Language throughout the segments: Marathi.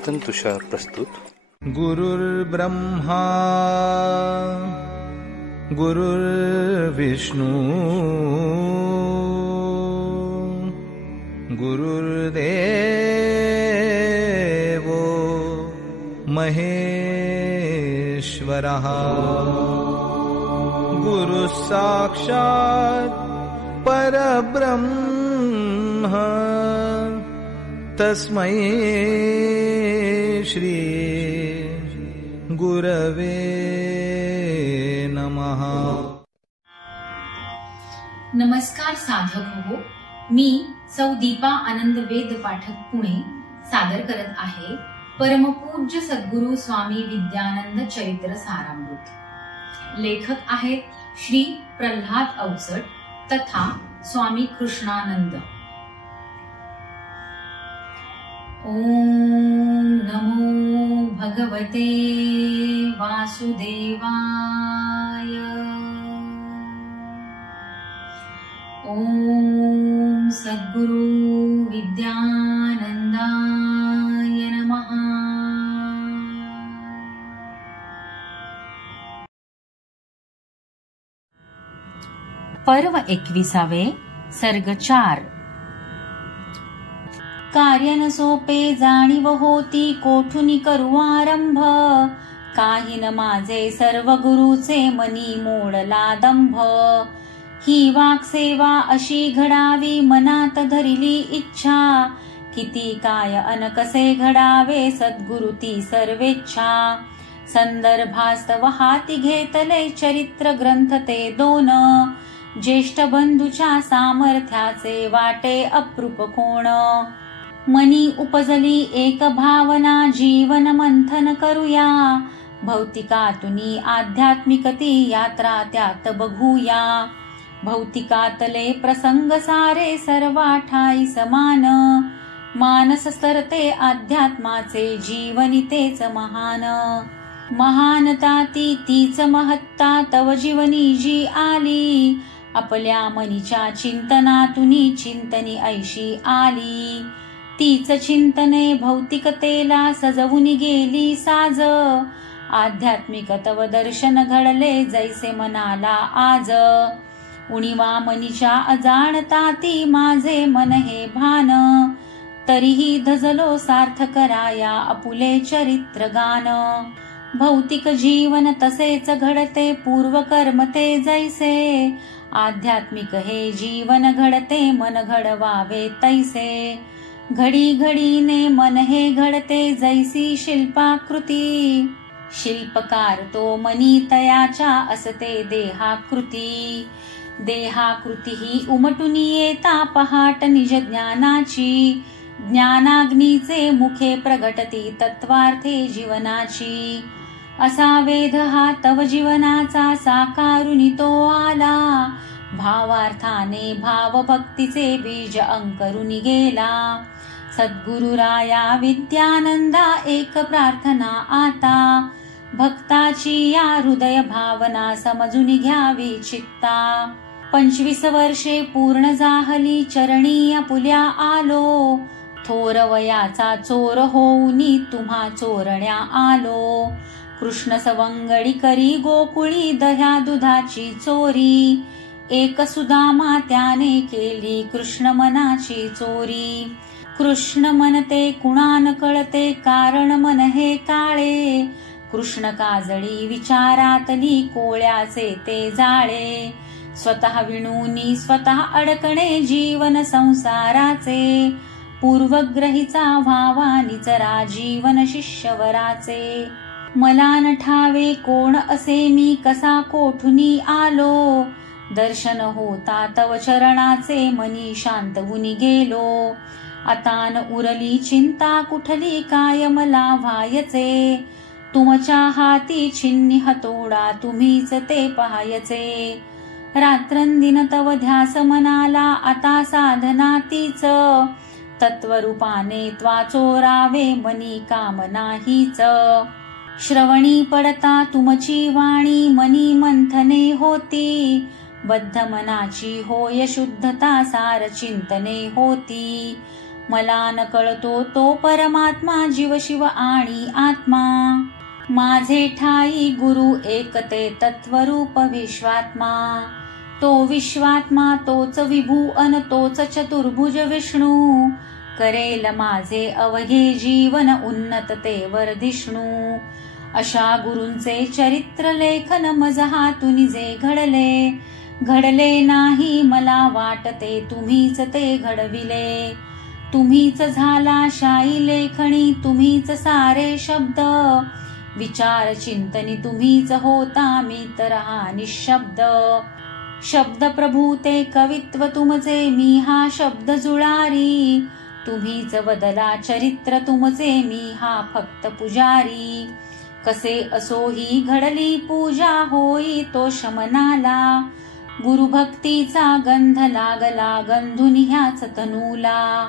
चिंतन तुषार प्रस्तुत. गुरुर्ब्रह्मा गुरुर्विष्णू गुरुर्देवो महेश्वरः गुरुः साक्षात् परब्रह्म तस्मै श्री गुरवे नमः. नमस्कार साधक हो, मी सौ दीपा आनंद वेद पाठक पुणे सादर करत आहे परमपूज्य सद्गुरु स्वामी विद्यानंद चरित्र सारामृत. लेखक आहेत श्री प्रल्हाद अवचट तथा स्वामी कृष्णानंद. ओम नमो भगवते वासुदेवाय. ओम सद्गुरु विद्यानंदाय नमः. पर्व 21. सर्ग 4. कार्य न सोपे जाणीव होती कोठुनी करू आरंभ. काही न माझे सर्व गुरुचे मनी मोडला दंभ. ही वाक सेवा अशी घडावी मनात धरिली इच्छा. किती काय अन कसे घडावे सद्गुरु ती सर्वेच्छा. संदर्भास्तव हाती घेतले चरित्र ग्रंथ ते 2. ज्येष्ठ बंधूच्या सामर्थ्याचे वाटे अप्रूप कोण. मनी उपजली एक भावना जीवन मंथन करूया. भौतिकातुनी आध्यात्मिकती यात्रा त्यात बघूया. भौतिकातले प्रसंग सारे सर्वा ठाई समान. मानस स्तरते अध्यात्माचे जीवनी तेच महान. महानता तीच महत्ता तव जीवनी जी आली. आपल्या मनीच्या चिंतनातुनी चिंतनी ऐशी आली. तीच चिंतने भौतिकतेला सजवून गेली साज. आध्यात्मिक तव दर्शन घडले जैसे मनाला आज. उणीवा मनीच्या अजाणता ती माझे मन हे भान. तरीही धजलो सार्थ कराया आपुले चरित्र गान. भौतिक जीवन तसेच घडते पूर्वकर्म ते जैसे. आध्यात्मिक हे जीवन घडते मन घडवावे तैसे. घडी घडीने मन हे घडते जैसी शिल्पाकृती. शिल्पकार तो मनी तयाच्या असते देहाकृती. देहाकृती ही उमटून येता पहाट निज ज्ञानाची. ज्ञानाग्नीचे मुखे प्रगटती तत्वार्थे जीवनाची. असा वेध हा तव जीवनाचा साकारुनी तो आला. भावार्थाने भावभक्तीचे बीज अंकरुनी गेला. सद्गुरुराया विद्यानंदा एक प्रार्थना आता. भक्ताची या हृदय भावना समजून घ्यावी चित्ता. 25 वर्षे पूर्ण जाहली चरणी आपुल्या आलो. थोर वयाचा चोर होऊनी तुम्हा चोरण्या आलो. कृष्ण सवंगडी करी गोकुळी दह्या दुधाची चोरी. एक सुदामा त्याने केली कृष्ण मनाची चोरी. कृष्ण मनते कुणान कळते कारण मन हे काळे. कृष्ण काजळी विचारातली कोळ्याचे ते जाळे. स्वतः विणूनी स्वतः अडकणे जीवन संसाराचे. पूर्वग्रहीचा व्हावा निचरा जीवन शिष्यवराचे. मला न ठावे कोण असे मी कसा कोठुनी आलो. दर्शन होता तव चरणाचे मनी शांतवुनी गेलो. आता न उरली चिंता कुठली काय मला व्हायचे. तुमच्या हाती छिन्नी हतोडा तुम्हीच ते पाहायचे. रात्रंदिन तव ध्यास मनाला आता साधना तीच. तत्वरूपाने त्वा चोरावे मनी कामना हीच. श्रवणी पडता तुमची वाणी मनी मंथने होती. बद्ध मनाची होय शुद्धता सार चिंतने होती. मला न कळतो तो परमात्मा जीव शिव आणि आत्मा. माझे ठाई गुरु एक ते तत्वरूप विश्वात्मा. तो विश्वात्मा तोच विभू अन तोच चतुर्भुज विष्णू. करेल माझे अवघे जीवन उन्नत ते वर्धिष्णू. अशा गुरूंचे चरित्र लेखन मज हातून जे घडले. घडले नाही मला वाटते तुम्हीच ते घडविले. तुम्हीच झाला शाई लेखणी तुम्हीच सारे शब्द. विचार चिंतनी तुम्हीच होता मी तर हा निशब्द. शब्द प्रभू ते कवित्व तुमचे मी हा शब्द जुळारी. तुम्हीच बदला चरित्र तुमचे मी हा फक्त पुजारी. कसे असो ही घडली पूजा होई तो शमनाला. गुरुभक्तीचा गंध लागला गंधून ह्याच तनूला.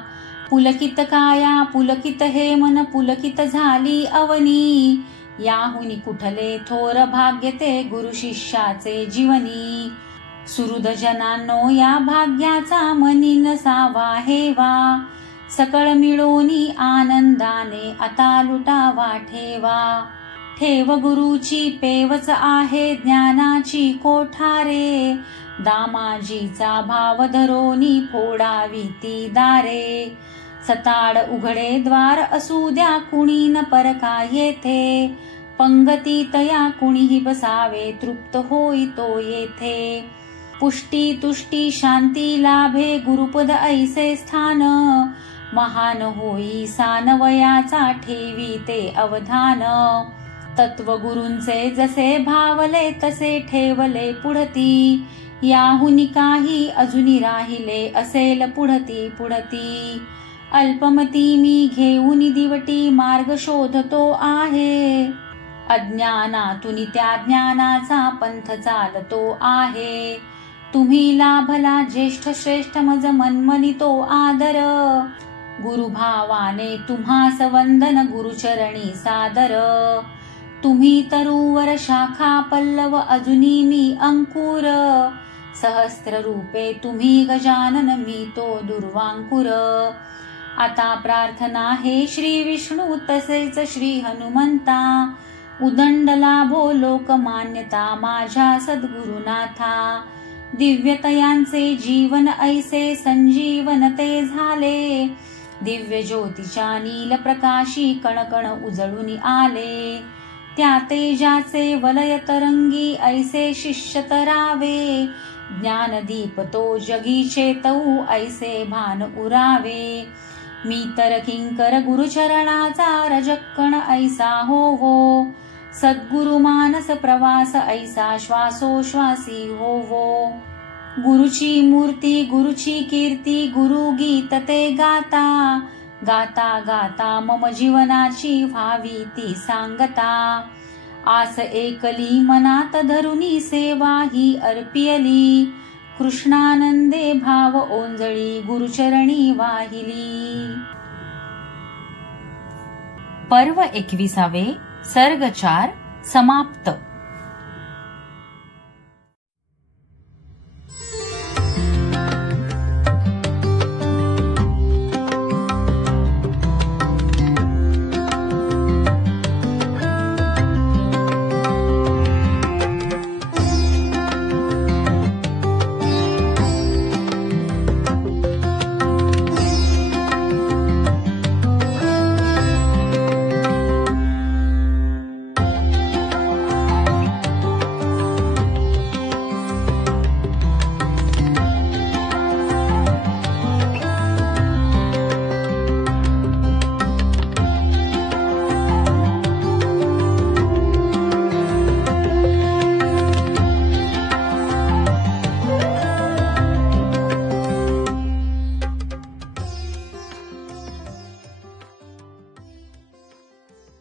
पुलकित काया पुलकित हे मन पुलकित झाली अवनी. याहुनी कुठले थोर भाग्य ते गुरु शिष्याचे जीवनी. सुहृद जनांनो या भाग्याचा मनी नसावा हेवा. सकळ मिळोनी आनंदाने आता लुटावा ठेवा. ठेव गुरुची पेवच आहे ज्ञानाची कोठारे. दामाजीचा भाव धरोनी फोडावी ती दारे. सताड उघडे द्वार असू द्या कुणी न परका येथे. पंगती तया कुणीही बसावे तृप्त होई तो येथे. पुष्टी तुष्टी शांती लाभे गुरुपद ऐसे स्थान. महान होई सानवयाचा ठेवी ते अवधान. तत्व गुरूंचे जसे भावले तसे ठेवले पुढती. याहुनी काही अजुनी राहिले असेल पुढती पुढती. अल्पमती मी घेऊन दिवटी मार्ग शोधतो आहे. अज्ञानातून त्या ज्ञानाचा पंथ चालतो आहे. तुम्ही लाभला ज्येष्ठ श्रेष्ठ मज मनमनितो आदर. गुरुभावाने तुम्हास वंदन गुरुचरणी सादर. तुम्ही तरुवर शाखा पल्लव अजुनी मी अंकुर. सहस्त्र रूपे तुम्ही गजानन मी तो दुर्वांकुर. आता प्रार्थना हे श्री विष्णू तसेच श्री हनुमंता. उदंड लाभो लोकमान्यता माझ्या सद्गुरुनाथा. दिव्यतयांचे जीवन ऐसे संजीवन ते झाले. दिव्य ज्योतीच्या नील प्रकाशी कणकण उजळून आले. त्या तेजाचे वलय तरंगी ऐसे शिष्य तरावे. ज्ञानदीप तो जगी चेतवू ऐसे भान उरावे. मी तर किंकर गुरुचरणाचा रजक्कण ऐसा होवो. सद्गुरु मानस प्रवास ऐसा श्वासोश्वासी होवो. गुरुची मूर्ती गुरुची कीर्ती गुरु गीत ते गाता. गाता गाता मम जीवनाची व्हावी ती सांगता. आस एकली मनात धरुनी सेवा ही अर्पियली. कृष्णानंदे भाव ओंजळी गुरुचरणी वाहिली. पर्व 21 सर्ग 4 समाप्त.